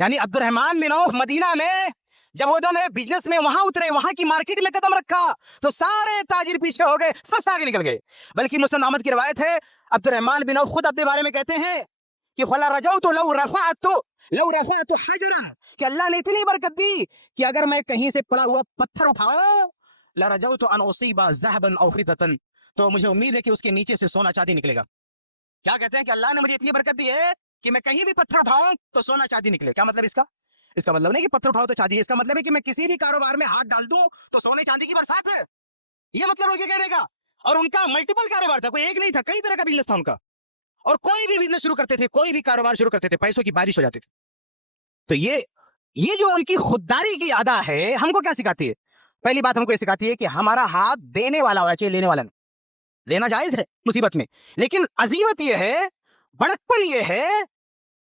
यानी Abdurrahman bin of Medina में जब वो दोनों बिजनेस में वहां उतरे, वहां की मार्केट में कदम रखा तो सारे ताजिर पीछे हो गए, सब आगे निकल गए। बल्कि मुस्लिम अहमद की रवायत है, अब्दुर्रहमान बिन औफ खुद अपने बारे में कहते हैं कि फला रजौ तो लौ रफा तो हजरा, कि अल्लाह ने इतनी बरकत दी कि अगर मैं कहीं से पड़ा हुआ पत्थर उठाऊं ला रजौ तो अन उसीबा ज़हबन औ फिदतन, तो मुझे उम्मीद है कि उसके नीचे से सोना चांदी निकलेगा। क्या कहते हैं कि अल्लाह ने मुझे इतनी बरकत दी है कि मैं कहीं भी पत्थर उठाऊं तो सोना चांदी निकले। क्या मतलब इसका? इसका मतलब नहीं कि पत्थर उठाओ तो चांदी, इसका मतलब है कि मैं किसी भी कारोबार में हाथ डाल दूं तो सोने चांदी की बरसात है। ये मतलब हो गया कहने का। और उनका मल्टीपल कारोबार था, कोई एक नहीं था, कई तरह का बिजनेस था उनका। और कोई भी बिजनेस शुरू करते थे, कोई भी कारोबार शुरू करते थे, पैसों की बारिश हो जाती थी। तो ये जो उनकी खुददारी की अदा है, हमको क्या सिखाती है? पहली बात हमको ये सिखाती है कि हमारा हाथ देने वाला होना चाहिए, लेने वाला नहीं। लेना जायज है मुसीबत में, लेकिन अजीमत ये है, बड़कपन ये है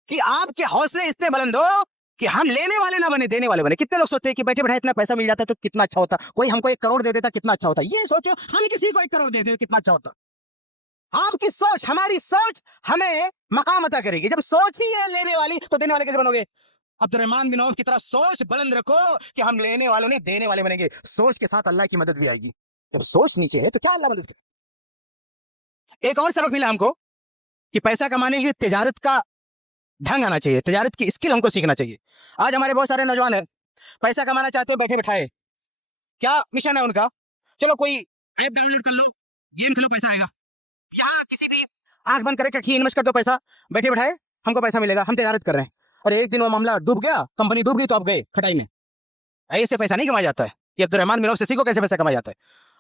कि आपके हौसले इतने बुलंद हो कि हम लेने वाले ना बने, देने वाले बने। कितने लोग सोचते हैं कि बैठे बैठे इतना पैसा मिल जाता तो कितना अच्छा होता, कोई हमको 1 करोड़ दे देता कितना अच्छा होता। ये सोचो हम किसी को 1 करोड़ दे दे कितना अच्छा होता। आपकी सोच, हमारी सोच हमें मकाम अता करेगी। जब सोच ही है लेने वाली तो देने वाले कैसे बनोगे? अब्दुर्रहमान बिन औफ की तरह सोच बुलंद रखो कि हम लेने वालों नहीं देने वाले बनेंगे। सोच के साथ अल्लाह की मदद भी आएगी। जब सोच नीचे है तो क्या अल्लाह मदद करे? एक और सबक मिला हमको कि पैसा कमाने के लिए तिजारत का ढंग आना चाहिए, तिजारत की स्किल हमको सीखना चाहिए। आज हमारे बहुत सारे नौजवान हैं, पैसा कमाना चाहते हो, बैठे बैठाए क्या मिशन है उनका? चलो कोई ऐप डाउनलोड कर लो, गेम खेलो, पैसा आएगा। यहाँ किसी भी आंख बंद करके रखिए, इन्वेस्ट कर दो पैसा, बैठे बैठाए हमको पैसा मिलेगा, हम तिजारत कर रहे हैं। और एक दिन वो मामला डूब गया, कंपनी डूब गई तो आप गए खटाई में। ऐसे पैसा नहीं कमाया जाता है। ये अब्दुर्रहमान बिन औफ से सीखो कैसे पैसा कमाया जाता है।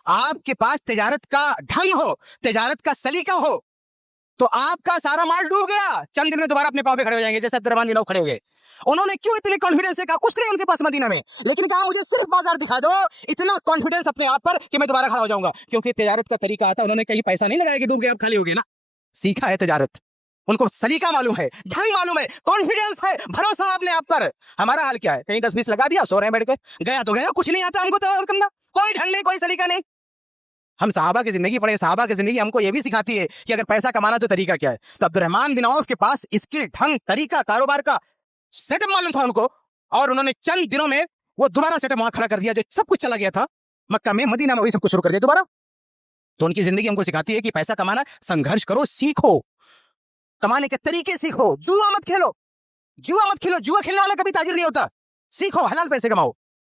आपके पास तिजारत का ढंग हो, तिजारत का सलीका हो, तो आपका सारा माल डूब गया, चंद दिन में दोबारा अपने पांव पे खड़े हो जाएंगे, जैसे अब्दुर्रहमान बिन औफ खड़े हो गए। उन्होंने क्यों इतने कॉन्फिडेंस से कहा? कुछ नहीं उनके पास मदीना में, लेकिन कहा मुझे सिर्फ बाजार दिखा दो, इतना कॉन्फिडेंस अपने आप पर कि मैं दोबारा खड़ा हो जाऊंगा। क्योंकि तिजारत का तरीका आता, उन्होंने कहीं पैसा नहीं लगाया कि डूब गए अब खाली हो गए ना, सीखा है तिजारत। उनको सलीका मालूम है, ढंग मालूम है, कॉन्फिडेंस है, भरोसा अपने आप पर। हमारा हाल क्या है? कहीं 10-20 लगा दिया, सो रहे हैं बैठ के, गया तो गया, कुछ नहीं आता हमको तैयार करना, कोई ढंग नहीं, कोई सलीका नहीं। हम सहाबा की जिंदगी पढ़े, सहाबा की जिंदगी हमको ये भी सिखाती है कि अगर पैसा कमाना तो तरीका क्या है। तो अब्दुर्रहमान बिन औफ के पास इसके ढंग, तरीका, कारोबार का सेटअप मालूम था उनको, और उन्होंने चंद दिनों में वो दोबारा सेटअप वहां खड़ा कर दिया। जो सब कुछ चला गया था मक्का में, मदीना में वही सब कुछ शुरू कर दिया दोबारा। तो उनकी जिंदगी हमको सिखाती है कि पैसा कमाना, संघर्ष करो, सीखो, कमाने के तरीके सीखो, जुआ मत खेलो, जुआ मत खेलो, जुआ खेलने वाला कभी ताजिर नहीं होता। सीखो, हलाल पैसे कमाओ।